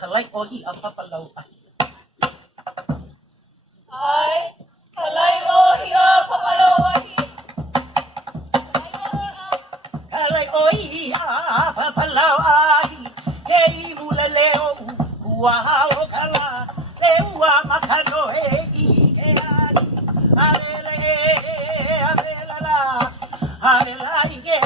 Kalay ohi ang papalawan. Ay, kalay o hiya papalawahi. Kalay ohi ang papalawan. Kay mulaleo, wow kala, lewa makano ejigean. Arele, arelala, arela ige